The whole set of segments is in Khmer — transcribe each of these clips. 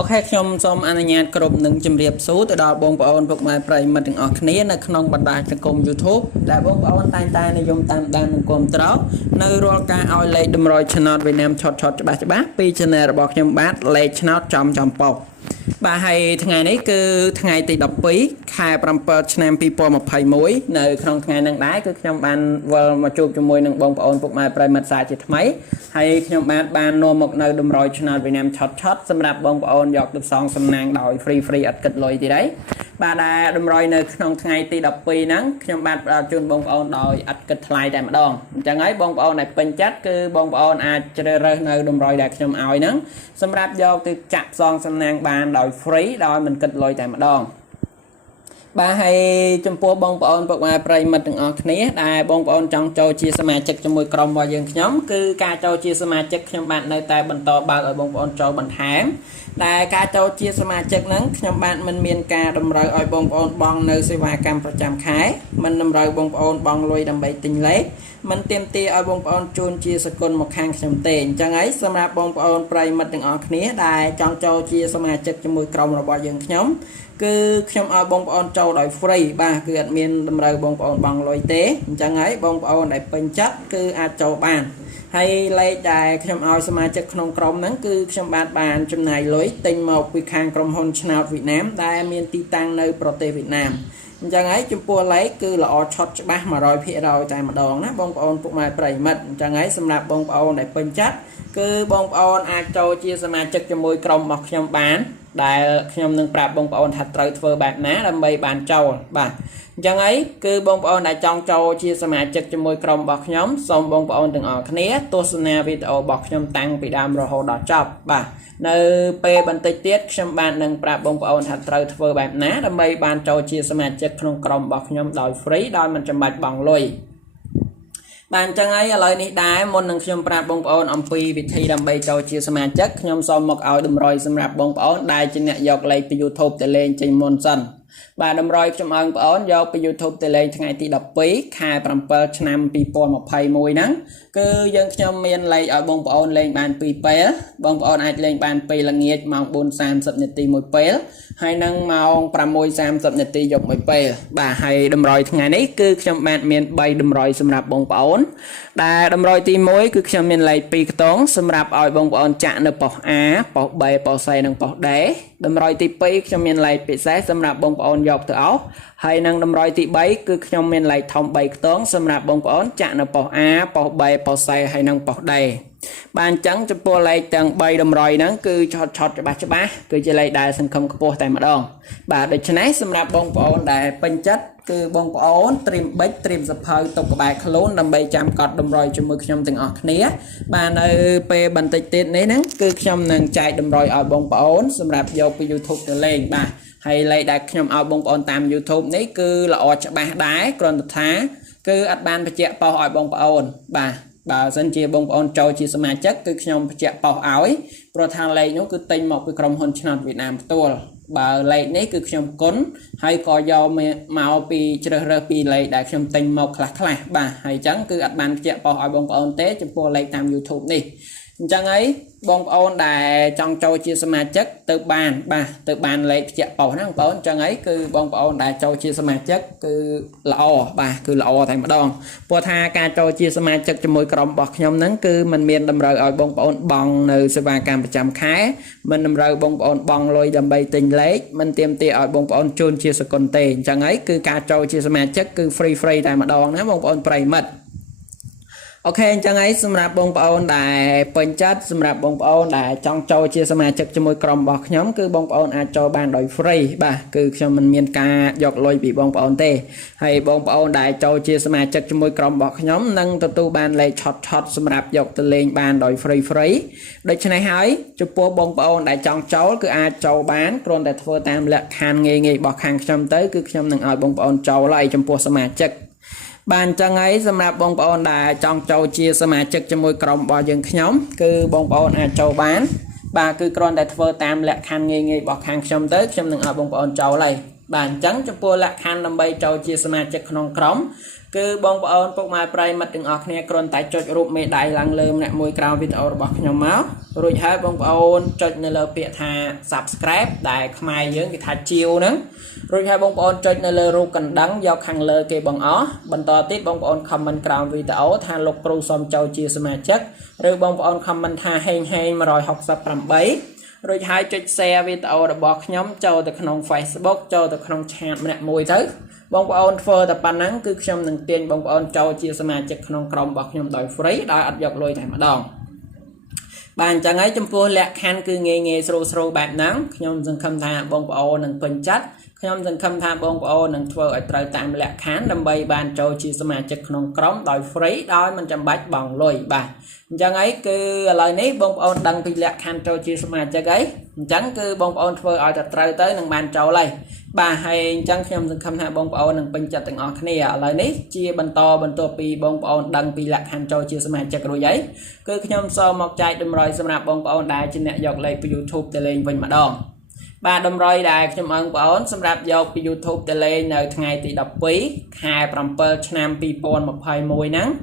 Ok ខ្ញុំសូមអនុញ្ញាតគ្រប់នឹងជម្រាបសួរទៅដល់បងប្អូនពុកម៉ែប្រិយមិត្តទាំងអស់គ្នានៅក្នុងបណ្ដាញសង្គម YouTube ដែលបងប្អូនតែងតែនិយមតាមដាននិងគាំទ្រនៅរាល់ការឲ្យលេខតម្រុយឆ្នោតវៀតណាមឆតច្បាស់ពី Channel របស់ខ្ញុំបាទលេខឆ្នោតចំប៉ុកបាទហើយថ្ងៃនេះគឺថ្ងៃទី12ខែ7ឆ្នាំ2021នៅក្នុងថ្ងៃនឹងដែរគឺខ្ញុំបានវិលមកជួបជាមួយនឹងបងប្អូនពុកម៉ែប្រិយមិត្តសាជាថ្មីហើយខ្ញុំបាននាំមកនៅតម្រុយឆ្នោតវៀតណាមឆតសម្រាប់បងប្អូនយកទៅសងសំណាងដោយ free អត់គិតលុយទេដែរបាទដែលតម្រុយនៅក្នុងថ្ងៃទី12ហ្នឹងខ្ញុំបានផ្ដល់ជូនបងប្អូនដោយអត់គិតថ្លៃតែម្ដងអញ្ចឹងហើយបងប្អូនដែលពេញចិត្តគឺបងប្អូនអាចជ្រើសរើសនៅតម្រុយដែលខ្ញុំឲ្យហ្នឹងសម្រាប់យកទៅចាក់ផ្សងសំណាងបានដោយ free ដោយមិនគិតលុយតែម្ដងបាទហើយចំពោះបងប្អូនពុកម៉ែប្រិយមិត្តទាំងអស់គ្នាដែលបងប្អូនចង់ចូលជាសមាជិកជាមួយក្រុមរបស់យើងខ្ញុំគឺការចូលជាសមាជិកខ្ញុំបាននៅតែបន្តបើកឲ្យបងប្អូនចូលបន្ថែមតែការចូលជាសមាជិកហ្នឹងខ្ញុំបានមិនមានការតម្រូវឲ្យបងប្អូនបង់នៅសេវាកម្មប្រចាំខែមិនតម្រូវបងប្អូនបង់លុយដើម្បីទិញលេខមិនទាមទារឲ្យបងប្អូនជូនជាសគុណមកខាងខ្ញុំទេអញ្ចឹងហើយសម្រាប់បងប្អូនប្រិយមិត្តទាំងអស់គ្នាដែលចង់ចូលជាសមាជិកជាមួយក្រុមរបស់យើងខ្ញុំគឺខ្ញុំឲ្យបងប្អូនចូលដោយ free បាទគឺអត់មានតម្រូវបងប្អូនបង់លុយទេអញ្ចឹងហើយបងប្អូនដែលពេញចិត្តគឺអាចចូលបានហើយលេខដែលខ្ញុំឲ្យសមាជិកក្នុងក្រុមហ្នឹងគឺខ្ញុំបានចំណាយលុយទិញមកពីខាងក្រុមហ៊ុនឆ្នោតវៀតណាមដែលមានទីតាំងនៅប្រទេសវៀតណាមអញ្ចឹងហើយចំពោះលេខគឺល្អឆត់ច្បាស់ 100% តែម្ដងណាបងប្អូនពុកម៉ែប្រិយមិត្តអញ្ចឹងហើយសម្រាប់បងប្អូនដែលពេញចិត្តគឺបងប្អូនអាចចូលជាសមាជិកជាមួយក្រុមរបស់ខ្ញុំបានដែលខ្ញុំនឹងប្រាប់បងប្អូនថាត្រូវធ្វើបែបណាដើម្បីបានចូលបាទអញ្ចឹងហើយគឺបងប្អូនដែលចង់ចូលជាសមាជិកជាមួយក្រុមរបស់ខ្ញុំសូមបងប្អូនទាំងអស់គ្នាទស្សនាវីដេអូរបស់ខ្ញុំតាំងពីដើមរហូតដល់ចប់បាទនៅពេលបន្តិចទៀតខ្ញុំបាននឹងប្រាប់បងប្អូនថាត្រូវធ្វើបែបណាដើម្បីបានចូលជាសមាជិកក្នុងក្រុមរបស់ខ្ញុំដោយ free ដោយមិនចាំបាច់បង់លុយបានចឹងហើយឥឡូវនេះដែរមុននឹងខ្ញុំប្រាប់បងប្អូនអំពីវិធីដើម្បីចូលជាសមាជិកខ្ញុំសូមមកឲ្យតម្រុយសម្រាប់បងប្អូនដែលជាអ្នកយកលេខពី YouTube ទៅលេងចេញមុនសិនបាទតម្រុយខ្ញុំឲ្យបងប្អូនយកពី YouTube ទៅលេងថ្ងៃទី12ខែ7ឆ្នាំ2021ហ្នឹងគឺយើងខ្ញុំមានលេខឲ្យបងប្អូនលេងបាន2ពេលបងប្អូនអាចលេងបានពេលល្ងាចម៉ោង 4:30 នាទីមួយពេលហើយនឹងម៉ោង 6:30 នាទីយប់មួយពេលបាទហើយតម្រុយថ្ងៃនេះគឺខ្ញុំបានមាន3តម្រុយសម្រាប់បងប្អូនដែលតម្រុយទី1គឺខ្ញុំមានលេខ2ខ្ទង់សម្រាប់ឲ្យបងប្អូនចាក់នៅប៉ុស A ប៉ុស B ប៉ុស C និងប៉ុស D តម្រុយទី2ខ្ញុំមានលេខពិសេសសម្រាប់បងប្អូនយកទៅអោសហើយនឹងតម្រុយទី3គឺខ្ញុំមានលេខធំ3ខ្ទង់សម្រាប់បងប្អូនចាក់នៅប៉ុស A ប៉ុស B ប៉ុស C ហើយនឹងប៉ុស D បានអញ្ចឹងចំពោះលេខទាំង3តម្រុយហ្នឹងគឺឆត់ច្បាស់គឺជាលេខដែលសង្ឃឹមខ្ពស់តែម្ដងបាទដូច្នេះសម្រាប់បងប្អូនដែលពេញចិត្តគឺបងប្អូនត្រៀមប៊ិចត្រៀមសភៅទុកក្បែរខ្លួនដើម្បីចាំកត់តម្រុយជាមួយខ្ញុំទាំងអស់គ្នាបាទនៅពេលបន្តិចទៀតនេះហ្នឹងគឺខ្ញុំនឹងចែកតម្រុយឲ្យបងប្អូនសម្រាប់យកពី YouTube ទៅលេងបាទហើយលេខដែលខ្ញុំឲ្យបងប្អូនតាម YouTube នេះគឺល្អច្បាស់ដែរគ្រាន់តែថាគឺអត់បានបញ្ជាក់ប៉ុសឲ្យបងប្អូនបាទបើសិនជាបងប្អូនចូលជាសមាជិកគឺខ្ញុំបញ្ជាក់ប៉ុសឲ្យព្រោះថាលេខនោះគឺទិញមកពីក្រុមហ៊ុនឆ្នោតវៀតណាមផ្ទាល់បើលេខនេះគឺខ្ញុំគុណហើយក៏យកមកពីជ្រើសរើសពីលេខដែលខ្ញុំទិញមកខ្លះបាទហើយអញ្ចឹងគឺអត់បានបញ្ជាក់ប៉ុសឲ្យបងប្អូនទេចំពោះលេខតាម YouTube នេះអញ្ចឹងហើយបងប្អូនដែលចង់ចូលជាសមាជិកទៅបានលេខបញ្ជាក់ប៉ុសហ្នឹងបងប្អូនអញ្ចឹងហើយគឺបងប្អូនដែលចូលជាសមាជិកគឺល្អបាទគឺល្អតែម្ដងព្រោះថាការចូលជាសមាជិកជាមួយក្រុមរបស់ខ្ញុំហ្នឹងគឺมันមានតម្រូវឲ្យបងប្អូនបង់នៅសេវាកម្មប្រចាំខែមិនតម្រូវបងប្អូនបង់លុយដើម្បីទិញលេខមិនទាមទារឲ្យបងប្អូនជូនជាសគុណទេអញ្ចឹងហើយគឺការចូលជាសមាជិកគឺ free តែម្ដងណាបងប្អូនប្រិយមិត្តអូខេអញ្ចឹងហើយសម្រាប់បងប្អូនដែលពេញចិត្តសម្រាប់បងប្អូនដែលចង់ចូលជាសមាជិកជាមួយក្រុមរបស់ខ្ញុំគឺបងប្អូនអាចចូលបានដោយ free បាទគឺខ្ញុំមិនមានការយកលុយពីបងប្អូនទេហើយបងប្អូនដែលចូលជាសមាជិកជាមួយក្រុមរបស់ខ្ញុំនឹងទទួលបានលេខឆត់សម្រាប់យកទៅលេងបានដោយ free ដូច្នេះហើយចំពោះបងប្អូនដែលចង់ចូលគឺអាចចូលបានគ្រាន់តែធ្វើតាមលក្ខខណ្ឌងាយរបស់ខាងខ្ញុំទៅគឺខ្ញុំនឹងឲ្យបងប្អូនចូលហើយចំពោះសមាជិកបានចឹងហើយសម្រាប់បងប្អូនដែលចង់ចូលជាសមាជិកជាមួយក្រុមរបស់យើងខ្ញុំគឺបងប្អូនអាចចូលបានបាទគឺគ្រាន់តែធ្វើតាមលក្ខខណ្ឌងាយរបស់ខាងខ្ញុំទៅខ្ញុំនឹងឲ្យបងប្អូនចូលហើយបាទអញ្ចឹងចំពោះលក្ខខណ្ឌដើម្បីចូលជាសមាជិកក្នុងក្រុម cứ bong bóng ôn phục mai pray mất từng ở kia còn tại chốt rụp mê đại lăng lơm nè mùi cao video bọc nhóm máu rồi hai bong bóng ôn chốt nơi lơ bịa thà subscribe đại mai dưỡng cái thà chiêu nữa rồi hai bong bóng ôn chốt nơi lơ rụp cần đắng do khăn lơ kê bằng ó bần tỏ tiếp bong bóng ôn comment cao video thà lục pro xóm châu chia sẻ mà chất rồi bong bóng ôn comment thà hên mà rồi học sắp làm bấy rồi hai chốt share video bọc nhóm châu từ khăn Facebook châu từ khăn chat nè mùi thứ bong bóng phơ tập bản năng cứ trong từng tiền bong bóng châu chia sẻ mà chất không cầm bọc nhom đòi free đòi ắt dọc lôi thành mà đòn bàn chẳng ấy trong phố lẹ khan cứ nghe sro bạn nắng nhom dừng khâm tha bong bóng nâng bình chất nhom dừng khâm tha bong bóng nâng phơ ở trời tạm lẹ khan đâm bay bàn châu chia sẻ mà chất không cầm đòi free đòi mình chăm bách bằng lôi bàn chẳng ấy cứ lời nấy bong bóng đăng bị lẹ khan châu chia sẻ mà chất ấy chẳng cứ bong bóng phơ ở trời tới nâng bàn châu này bà hay chẳng nhom dừng khâm tha bong bóng nâng bình chất từng ở kia lời nấy chia bần to pi bong bóng đăng bị lẹ khan châu chia sẻ mà chất rồi giấy cứ nhom so một trái đâm rồi xem nạp bong bóng đài trên nẹt dọc lên YouTube để lên vinh mà đòn ba đâm rồi đài nhom bong bóng xem nạp dọc YouTube để lên nơi ngày thì đọc quý 2 năm pi pon một hai mùi nắng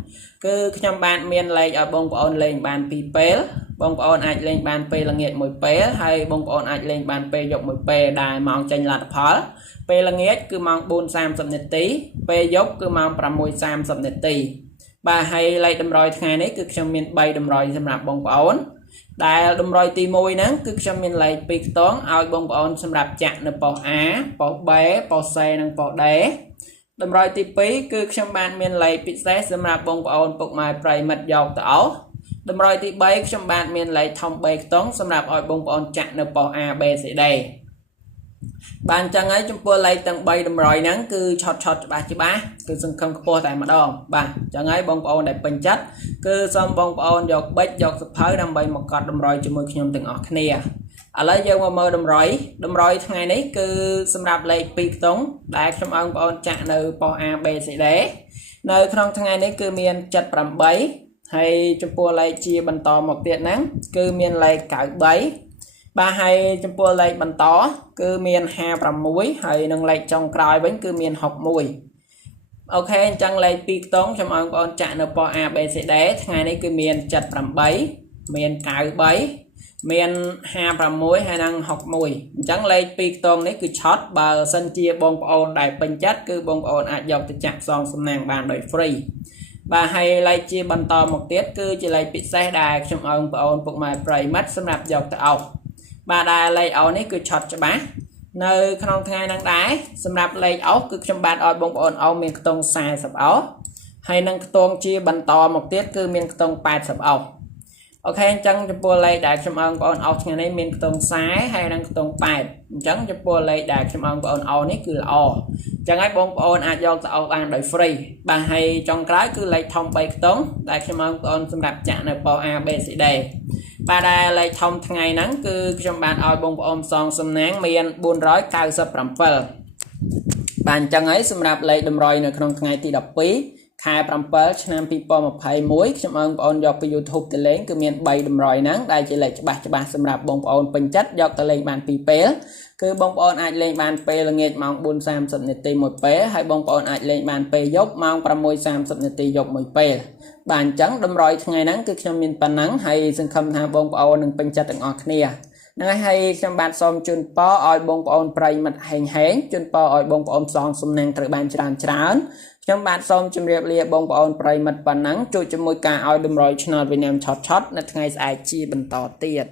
cứ nhom bạn miền lên ở bong bóng lên bàn pi pé bong bóng ai lên bàn pé là nghiệt mùi pé hay bong bóng ai lên bàn pé dọc mùi pé đài mong tranh là phá pé là nghiệt cứ mong 430 nét tí pé dốc cứ mong 630 nét tí bà hay lấy đâm rồi ngày đấy cứ trong miền bay đâm rồi xem nạp bong bóng đại đâm rồi tì môi nắng cứ trong miền lấy pi toán ao bong bóng xem nạp chặt nè bỏ á bỏ bé bỏ xe nè bỏ đế đâm rồi tì pí cứ trong ban miền lấy pi xe xem nạp bong bóng phục mai pray mật dọc tảo đâm rồi tì bay trong ban miền lấy thông bay toán xem nạp ao bong bóng chặt nè bỏ a b sẽ đây bạn chẳng ấy chúng tôi lấy tầng bay đâm rồi nắng cứ chọt ba cứ dừng không có tại mà đo bạn chẳng ấy bong bóng đẹp bình chất cứ xong bong bóng dọc bách dọc sập phơi đâm bay một cọt đâm rồi cho môi nhom từng ở kia ở lấy vô mơ đâm rồi ngày đấy cứ xâm rạp lấy pi tống đại trong ông bóng chạm nơi bỏ a b sẽ đế nơi không ngày đấy cứ miền chặt làm bấy hay chúng tôi lấy chia bằng to một tiện nắng cứ miền lấy cả bấy ba hay trong pua lấy bắn tó cứ miền 2 muối hay nâng lấy trong còi bánh cứ miền học mùi ok chẳng lấy pi tống trong ông con chạm ở po a b c d ngày nay cứ miền chặt làm bấy miền cào bấy miền 2 muối hay năng học mùi chẳng lấy pi tống đấy cứ chót bờ sân chia bông ôn đại bình chất cứ bông ôn ai dọc từ chạm son xâm nàng bàn đời free bà hay lấy chia bắn to một tiết cứ chỉ lấy pi xe đài trong ông ôn phục mai pray mất xâm rạp dọc từ ốc bà đài lấy áo này cứ chọt cho bác nơi không thay năng đái xâm rạp lấy áo cứ trong bàn ôi bông ôn áo miền tông xài sập áo hay năng tông chia bắn to một tiết cứ miền tông 8 sập áo ok chẳng cho bùa lấy đại trong ơn ôn áo ngày nay miền tông xái hay năng tông 8 chẳng cho bùa lấy đại trong ơn ôn áo này cứ là ồ chẳng ai bông ôn ai do áo bàn đời free bà hay trong cái cứ lấy thông bay tống đại trong ơn ôn xâm rạp chạm ở po a b c d bà đài lấy thông ngày nắng cứ trong bàn oi bông ôm son xâm nắng miền 497 bàn chẳng ấy xâm rạp lấy đâm rồiនៅក្នុងថ្ងៃទី 12 ខែ 7 ឆ្នាំ 2021 ខ្ញុំអង្គបងយកពី YouTube ទៅលេងគឺមាន3តម្រុយហ្នឹងដែលជាលេខច្បាស់សម្រាប់បងប្អូនពេញចិត្តយកទៅលេងបាន2ពេលគឺបងប្អូនអាចលេងបានពេលល្ងាចម៉ោង 4:30 នាទីមួយពេលហើយបងប្អូនអាចលេងបានពេលយប់ម៉ោង 6:30 នាទីយប់មួយពេលបាទអញ្ចឹងតម្រុយថ្ងៃហ្នឹងគឺខ្ញុំមានប៉ុណ្ណឹងហើយសង្ឃឹមថាបងប្អូននឹងពេញចិត្តទាំងអស់គ្នាហ្នឹងហើយខ្ញុំបាទសូមជូនពរឲ្យបងប្អូនប្រិយមិត្តហេងជូនពរឲ្យបងប្អូនសងសំណាងត្រូវបានច្រើនខ្ញុំបាទសូមជម្រាបលាបងប្អូនប្រិយមិត្តប៉ុណ្ណឹងជួបជាមួយការឲ្យតម្រុយឆ្នោតវិញ្ញាណឆតនៅថ្ងៃស្អែកជាបន្តទៀត